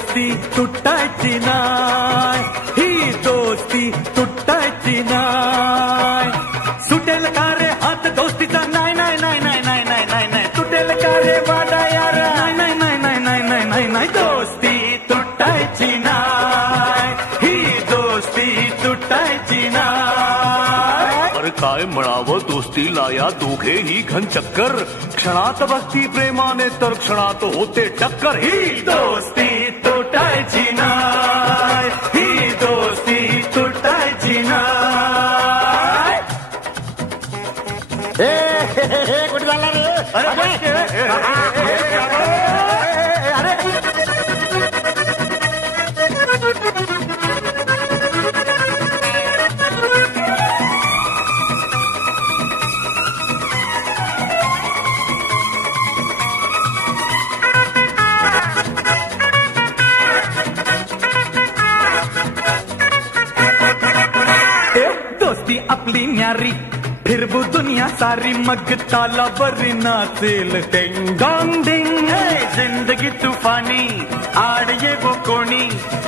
दोस्ती तुटायची नाय, ही दोस्ती तुटायची नाय. सुटेल का रे हात दोस्तीचा, नाही नाही नाही नाही नाही नाही नाही नाही. तुटेल का रे वाडा यारा, नाही नाही नाही नाही नाही नाही नाही. दोस्ती तुटायची नाय, ही दोस्ती तुटायची नाय. अरे काय म्हणावं दोस्तीला या दोघेही घन चक्कर. क्षणात भक्ती प्रेमाने तर क्षणात होते टक्कर. ही दोस्ती तुटायची नाय, ही दोस्ती तुटायची नाय. कुठे झाला रे? दोस्ती आपली न्यारी, फिरबू दुनिया सारी, मग तालावरी नाचेल टेंग डॉंग डिंग. जिंदगी तुफानी, आड ये वो कोणी,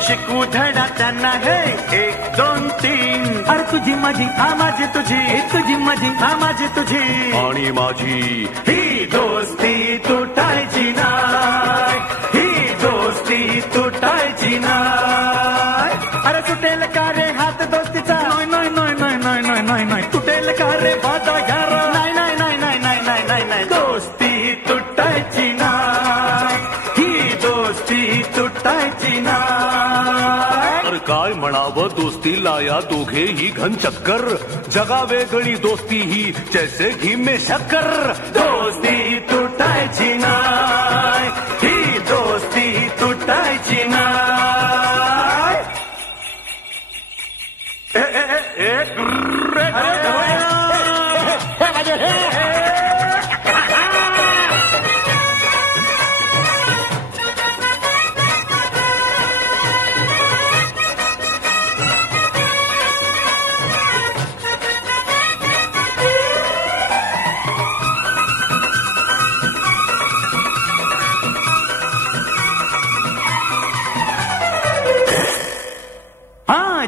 शिकू धडा त्यांना है 1 2 3. अरे तुझी माझी, हा माझी तुझी, तुझी माझी, हा माझी तुझी, आणि माझी. ही दोस्ती तुटायची नाय, ही दोस्ती तुटायची नाय. अरे सुटेल का रे हात दोस्तीचा, नाही नाही नाही नाही नाही नाही नाही नाही. तुटेल का रे वादा यारा, नाही नाही नाही नाही नाही नाही नाही नाही. दोस्ती तुटायची नाय, ही दोस्ती तुटायची नाय. अरे काय म्हणावं दोस्तीला या दोघेही घन चक्कर. जगा वेगळी दोस्ती ही जैसे घी में शक्कर. दोस्ती तुटायची नाय, ही दोस्ती तुटायची नाय.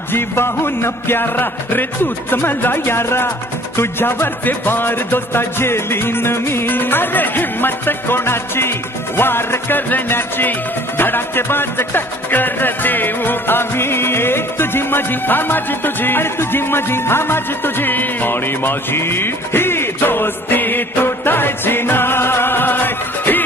जीवाहून प्यारा रे तूच मला यारा, तुझ्यावरचे वार दोस्ता झेलीन मी. अरे हिम्मत कोणाची वार करण्याची, धडाके बाज टक्कर देऊ आम्ही. तुझी माझी, हा माझी तुझी, अरे तुझी माझी, हा माझी तुझी, आणि माझी. ही दोस्ती तुटायची नाय, ही